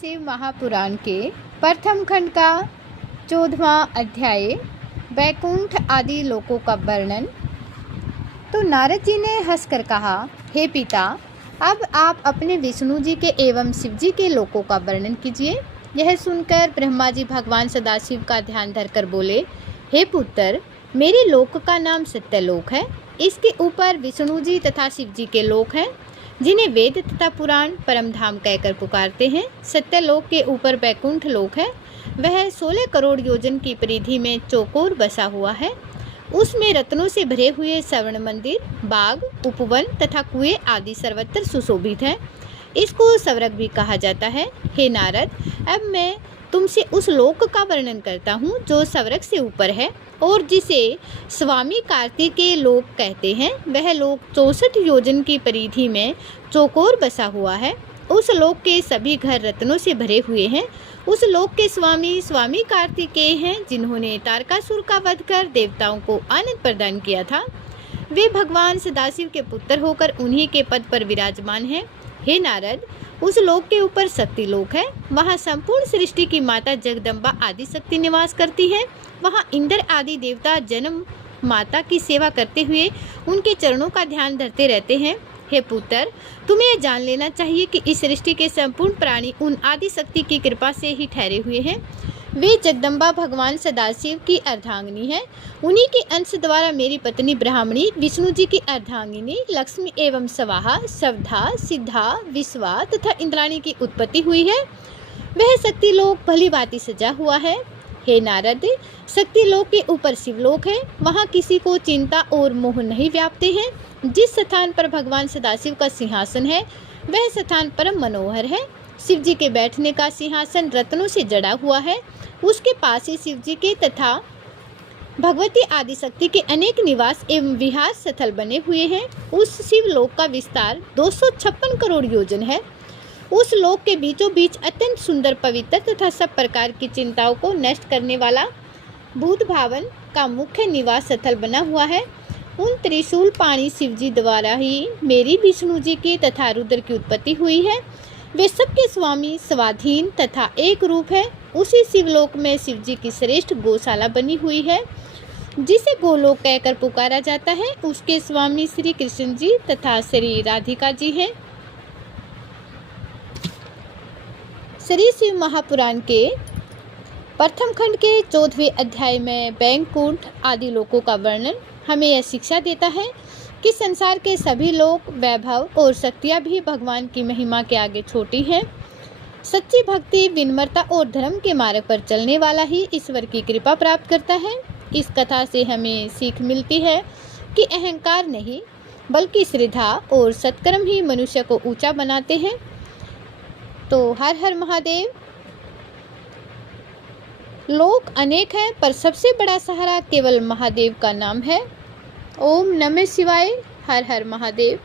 शिव महापुराण के प्रथम खंड का 14वां अध्याय वैकुंठ आदि लोकों का वर्णन। तो नारद जी ने हंसकर कहा, हे पिता, अब आप अपने विष्णु जी के एवं शिव जी के लोकों का वर्णन कीजिए। यह सुनकर ब्रह्मा जी भगवान सदाशिव का ध्यान धरकर बोले, हे पुत्र, मेरे लोक का नाम सत्यलोक है। इसके ऊपर विष्णु जी तथा शिव जी के लोक हैं, जिन्हें वेद तथा पुराण परम धाम कहकर पुकारते हैं। सत्यलोक के ऊपर वैकुंठ लोक है। वह 16 करोड़ योजन की परिधि में चौकोर बसा हुआ है। उसमें रत्नों से भरे हुए स्वर्ण मंदिर, बाग, उपवन तथा कुएं आदि सर्वत्र सुशोभित है। इसको स्वर्ग भी कहा जाता है। हे नारद, अब मैं तुमसे उस लोक का वर्णन करता हूँ जो स्वर्ग से ऊपर है और जिसे स्वामी कार्तिकेय लोक कहते हैं। वह लोक 64 योजन की परिधि में चौकोर बसा हुआ है। उस लोक के सभी घर रत्नों से भरे हुए हैं। उस लोक के स्वामी कार्तिकेय हैं, जिन्होंने तारकासुर का वध कर देवताओं को आनंद प्रदान किया था। वे भगवान सदाशिव के पुत्र होकर उन्हीं के पद पर विराजमान हैं। हे नारद, उस लोक के ऊपर शक्ति लोक है। वहाँ संपूर्ण सृष्टि की माता जगदम्बा आदि शक्ति निवास करती है। वहाँ इंद्र आदि देवता जन्म माता की सेवा करते हुए उनके चरणों का ध्यान धरते रहते हैं। हे पुत्र, तुम्हें यह जान लेना चाहिए कि इस सृष्टि के संपूर्ण प्राणी उन आदि शक्ति की कृपा से ही ठहरे हुए हैं। वे जगदम्बा भगवान सदाशिव की अर्धांगिनी है। उन्हीं के अंश द्वारा मेरी पत्नी ब्राह्मणी विष्णु जी की अर्धांगिनी लक्ष्मी एवं स्वाहा, शवधा, सिद्धा, विश्वा तथा इंद्राणी की उत्पत्ति हुई है। वह शक्ति लोक भली भांति सजा हुआ है। हे नारद, शक्ति लोक के ऊपर शिवलोक है। वहाँ किसी को चिंता और मोह नहीं व्यापते हैं। जिस स्थान पर भगवान सदाशिव का सिंहासन है, वह स्थान परम मनोहर है। शिव जी के बैठने का सिंहासन रत्नों से जड़ा हुआ है। उसके पास ही शिव जी के तथा भगवती आदि शक्ति के अनेक निवास एवं विहार स्थल बने हुए हैं। उस शिव लोक का विस्तार 256 करोड़ योजन है। उस लोक के बीचों बीच अत्यंत सुंदर, पवित्र तथा सब प्रकार की चिंताओं को नष्ट करने वाला भूत भावन का मुख्य निवास स्थल बना हुआ है। उन त्रिशूल पाणी शिव जी द्वारा ही मेरी विष्णु जी की तथा रुद्र की उत्पत्ति हुई है। वे सबके स्वामी, स्वाधीन तथा एक रूप है। उसी शिवलोक में शिव जी की श्रेष्ठ गौशाला बनी हुई है, जिसे गोलोक कहकर पुकारा जाता है। उसके स्वामी श्री कृष्ण जी तथा श्री राधिका जी हैं। श्री शिव महापुराण के प्रथम खंड के 14वें अध्याय में वैकुंठ आदि लोकों का वर्णन हमें यह शिक्षा देता है कि संसार के सभी लोक, वैभव और शक्तियाँ भी भगवान की महिमा के आगे छोटी हैं। सच्ची भक्ति, विनम्रता और धर्म के मार्ग पर चलने वाला ही ईश्वर की कृपा प्राप्त करता है। इस कथा से हमें सीख मिलती है कि अहंकार नहीं, बल्कि श्रद्धा और सत्कर्म ही मनुष्य को ऊंचा बनाते हैं। तो हर हर महादेव। लोक अनेक हैं, पर सबसे बड़ा सहारा केवल महादेव का नाम है। ओम नमः शिवाय। हर हर महादेव।